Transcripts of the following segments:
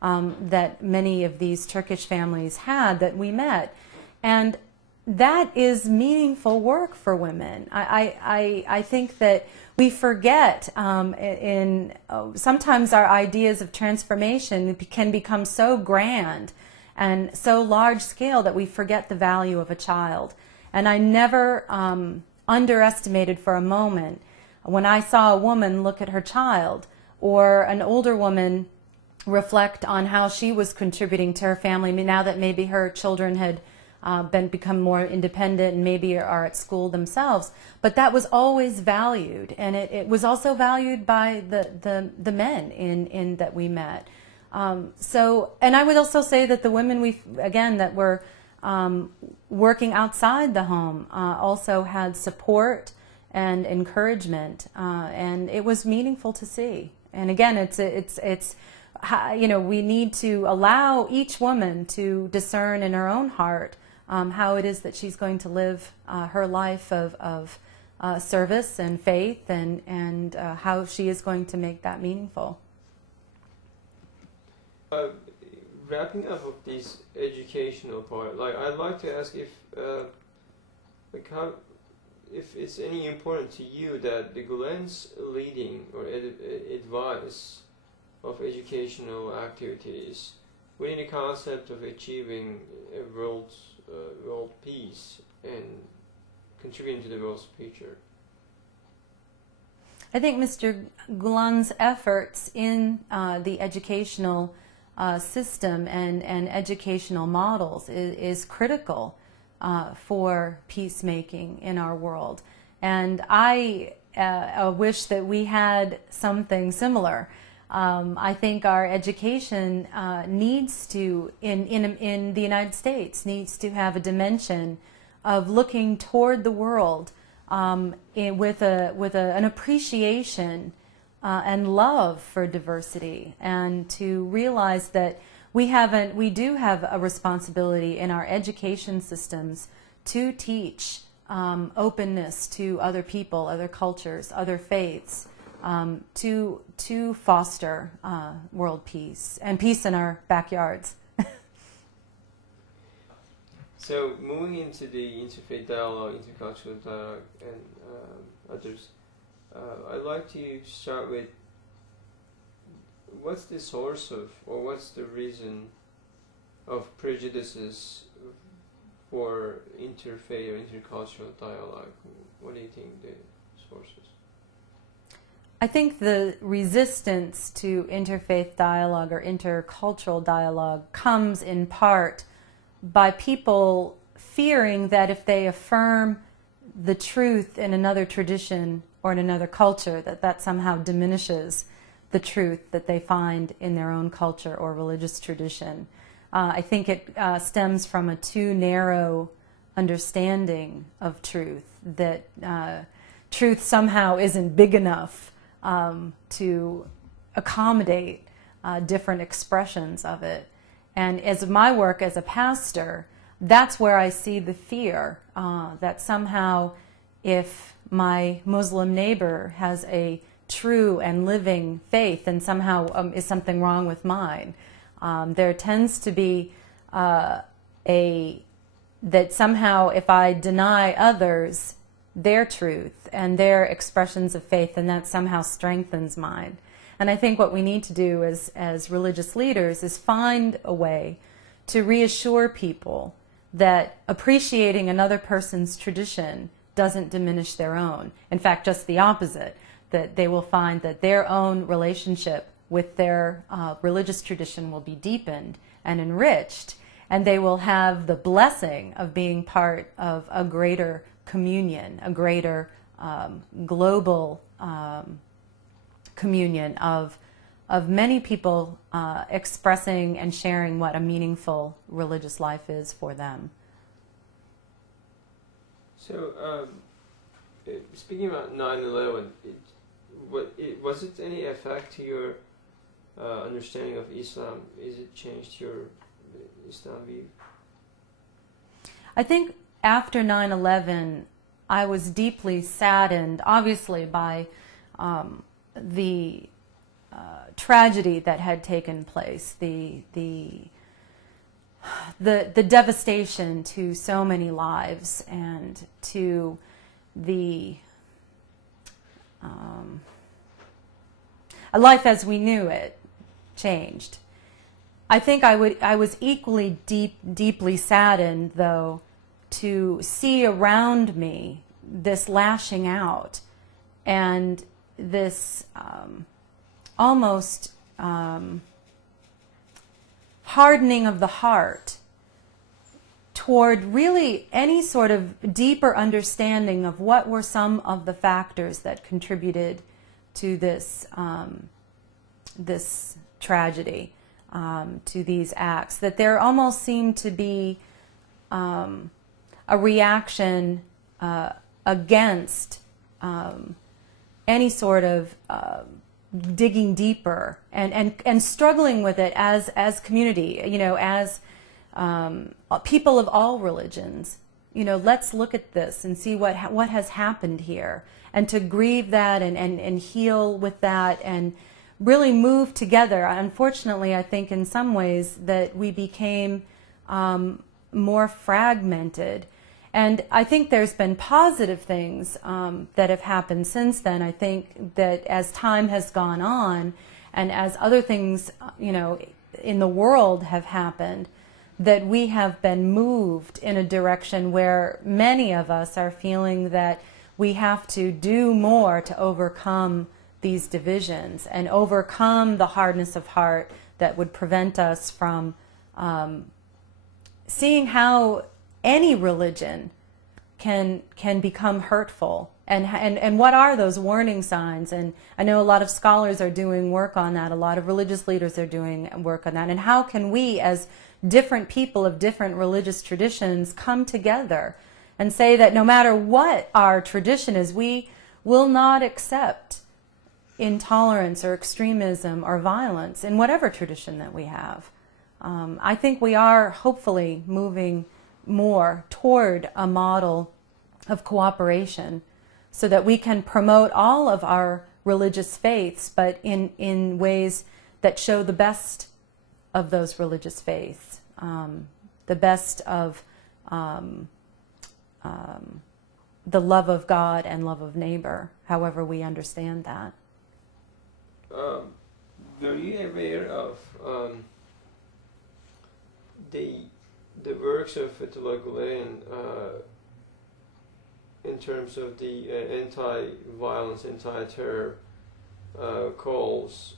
that many of these Turkish families had that we met. And that is meaningful work for women. I think that we forget sometimes our ideas of transformation can become so grand and so large scale that we forget the value of a child. And I never underestimated for a moment when I saw a woman look at her child, or an older woman reflect on how she was contributing to her family now that maybe her children had become more independent and maybe are at school themselves. But that was always valued, and it was also valued by the men that we met. And I would also say that the women that were working outside the home also had support and encouragement, and it was meaningful to see. And again, we need to allow each woman to discern in her own heart how it is that she's going to live her life of service and faith, and how she is going to make that meaningful. Wrapping up of this educational part, I'd like to ask if it's any important to you that the Gulen's leading or advice of educational activities within the concept of achieving a world peace and contributing to the world's future. I think Mr. Gulen's efforts in the educational system and educational models is critical for peacemaking in our world. And I wish that we had something similar. I think our education needs to, in the United States, needs to have a dimension of looking toward the world with an appreciation and love for diversity, and to realize that we do have a responsibility in our education systems to teach openness to other people, other cultures, other faiths, to foster world peace and peace in our backyards. So moving into the interfaith dialogue, intercultural dialogue, and others, I'd like to start with what's the source of, or what's the reason of prejudices for interfaith or intercultural dialogue? What do you think the source is? I think the resistance to interfaith dialogue or intercultural dialogue comes in part by people fearing that if they affirm the truth in another tradition or in another culture, that somehow diminishes the truth that they find in their own culture or religious tradition. I think it stems from a too narrow understanding of truth, that truth somehow isn't big enough to accommodate different expressions of it. And as my work as a pastor, that's where I see the fear that somehow if my Muslim neighbor has a true and living faith, then somehow is something wrong with mine. There tends to be that somehow if I deny others their truth and their expressions of faith, then that somehow strengthens mine. And I think what we need to do as religious leaders is find a way to reassure people that appreciating another person's tradition doesn't diminish their own. In fact, just the opposite, that they will find that their own relationship with their religious tradition will be deepened and enriched, and they will have the blessing of being part of a greater communion, a greater global communion of many people expressing and sharing what a meaningful religious life is for them. So, speaking about 9/11, was it any effect to your understanding of Islam? Is it changed your Islam view? I think after 9/11, I was deeply saddened, obviously, by the tragedy that had taken place, the devastation to so many lives, and to the life as we knew it changed. I think I was equally deeply saddened, though, to see around me this lashing out and this almost hardening of the heart toward really any sort of deeper understanding of what were some of the factors that contributed to this this tragedy, to these acts. That there almost seemed to be a reaction against any sort of digging deeper and struggling with it as community, as people of all religions. Let's look at this and see what has happened here, and to grieve that and heal with that and really move together. Unfortunately, I think in some ways that we became more fragmented. And I think there's been positive things that have happened since then. I think that as time has gone on and as other things, in the world have happened, that we have been moved in a direction where many of us are feeling that we have to do more to overcome these divisions and overcome the hardness of heart that would prevent us from seeing how any religion can become hurtful, and what are those warning signs. And I know a lot of scholars are doing work on that, a lot of religious leaders are doing work on that, and how can we as different people of different religious traditions come together and say that no matter what our tradition is, we will not accept intolerance or extremism or violence in whatever tradition that we have. I think we are hopefully moving more toward a model of cooperation so that we can promote all of our religious faiths, but in ways that show the best of those religious faiths, the best of the love of God and love of neighbor, however we understand that. Were you aware of the works of Fethullah Gulen in terms of the anti-violence, anti-terror calls,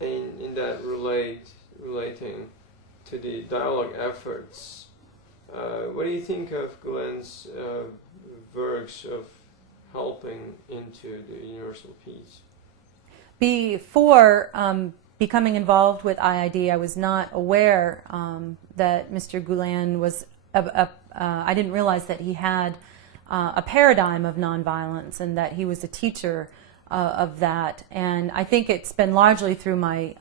in that relating to the dialogue efforts? What do you think of Gulen's works of helping into the universal peace? Before becoming involved with IID, I was not aware that Mr. Gulen was, I didn't realize that he had a paradigm of nonviolence and that he was a teacher of that. And I think it's been largely through my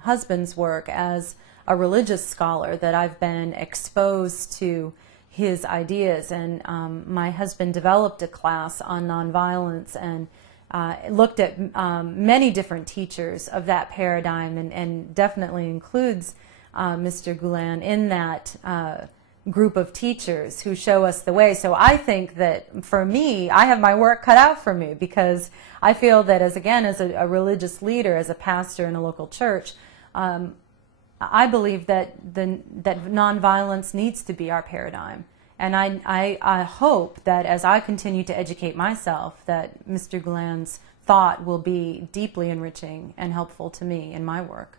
husband's work as a religious scholar that I've been exposed to his ideas. And my husband developed a class on nonviolence and looked at many different teachers of that paradigm, and definitely includes Mr. Gulen in that group of teachers who show us the way. So I think that for me, I have my work cut out for me, because I feel that as a religious leader, as a pastor in a local church, I believe that nonviolence needs to be our paradigm. And I hope that as I continue to educate myself, that Mr. Gulen's thought will be deeply enriching and helpful to me in my work.